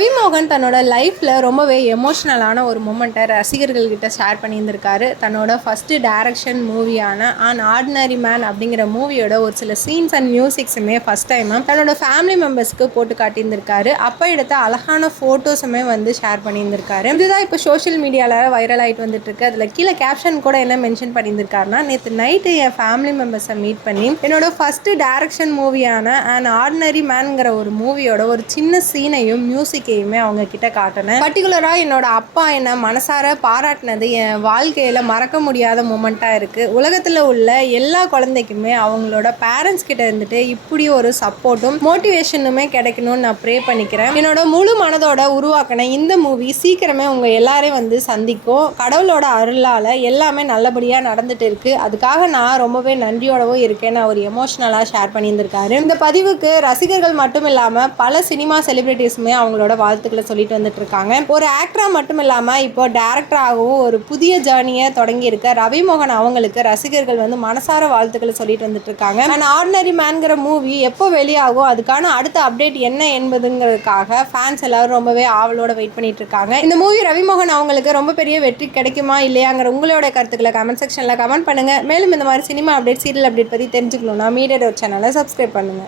ரவி மோகன் தன்னோட லைஃப்பில் ரொம்பவே எமோஷ்னலான ஒரு மூமெண்ட்டை ரசிகர்கள்கிட்ட ஷேர் பண்ணியிருந்திருக்காரு. தன்னோட ஃபஸ்ட்டு டைரக்ஷன் மூவியான ஆன் ஆர்டினரி மேன் அப்படிங்கிற மூவியோட ஒரு சில சீன்ஸ் அண்ட் மியூசிக்ஸுமே ஃபஸ்ட் டைமாக தன்னோட ஃபேமிலி மெம்பர்ஸ்க்கு போட்டு காட்டியிருந்திருக்காரு. அப்போ எடுத்த அழகான ஃபோட்டோஸுமே ஷேர் பண்ணியிருந்திருக்காரு. இதுதான் இப்போ சோஷியல் மீடியாவில் வைரல் ஆகிட்டு வந்துட்டுருக்கு. அதில் கீழே கேப்ஷன் கூட என்ன மென்ஷன் பண்ணியிருந்திருக்காருன்னா, நேற்று நைட்டு என் ஃபேமிலி மெம்பர்ஸை மீட் பண்ணி என்னோட ஃபஸ்ட்டு டைரக்ஷன் மூவியான ஆன் ஆர்டினரி மேன்ங்கிற ஒரு மூவியோட ஒரு சின்ன சீனையும் மியூசிக்கையுமே அவங்க கிட்ட காட்டினேன். பர்டிகுலராக என்னோட அப்பா என்னை மனசார பாராட்டினது என் வாழ்க்கையில் மறக்க முடியாத மூமெண்ட்டாக இருக்குது. உலகத்தில் உள்ள எல்லா குழந்தைக்குமே அவங்களோட பேரண்ட்ஸ் கிட்ட இருந்துட்டு இப்படி ஒரு சப்போர்ட்டும் மோட்டிவேஷனுமே கிடைக்கணும்னு நான் ப்ரே பண்ணிக்கிறேன். என்னோட முழு மனதோட உருவாக்கின இந்த மூவி சீக்கிரமே உங்கள் எல்லாரையும் சந்திக்கும். கடவுளோட அருளால் எல்லாமே நல்லபடியாக நடந்துட்டு இருக்கு. அதுக்காக நான் ரொம்பவே நன்றியோடவும் இருக்கேன்னு அவர் எமோஷ்னலாக ஷேர் பண்ணியிருந்திருக்காரு. இந்த பதிவுக்கு ரசிகர்கள் மட்டும் இல்லாமல் பல சினிமா செலிபிரிட்டிஸுமே அவங்களோட வாழ்த்துக்களை சொல்லிட்டு வந்துட்டு இருக்காங்க. ஒரு ஆக்டராக மட்டும் இல்லாமல் இப்போ டேரக்டராகவும் ஒரு புதிய ஜேர்னியை தொடங்கி இருக்க ரவி மோகன் அவங்களுக்கு ரசிகர்கள் மனசார வாழ்த்துக்களை சொல்லிட்டு வந்துட்டு இருக்காங்க. அண்ட் ஆர்டினரி மேன்கிற மூவி எப்போ வெளியாகும், அதுக்கான அடுத்த அப்டேட் என்ன என்பதுங்கிறதுக்காக ஃபேன்ஸ் எல்லாரும் ரொம்பவே ஆவலோட வெயிட் பண்ணிட்டு இருக்காங்க. இந்த மூவி ரவி மோகன் அவங்களுக்கு ரொம்ப பெரிய வெற்றி கிடைக்குமா இல்லையாங்கிற உங்களோட கருத்துக்களை கமெண்ட் செக்ஷனில் கமெண்ட் பண்ணுங்க. மேலும் இந்த மாதிரி சினிமா அப்டேட், சீரியல் அப்டேட் பற்றி தெரிஞ்சுக்கணும்னா மீடியா சேனலை சப்ஸ்கிரைப் பண்ணுங்க.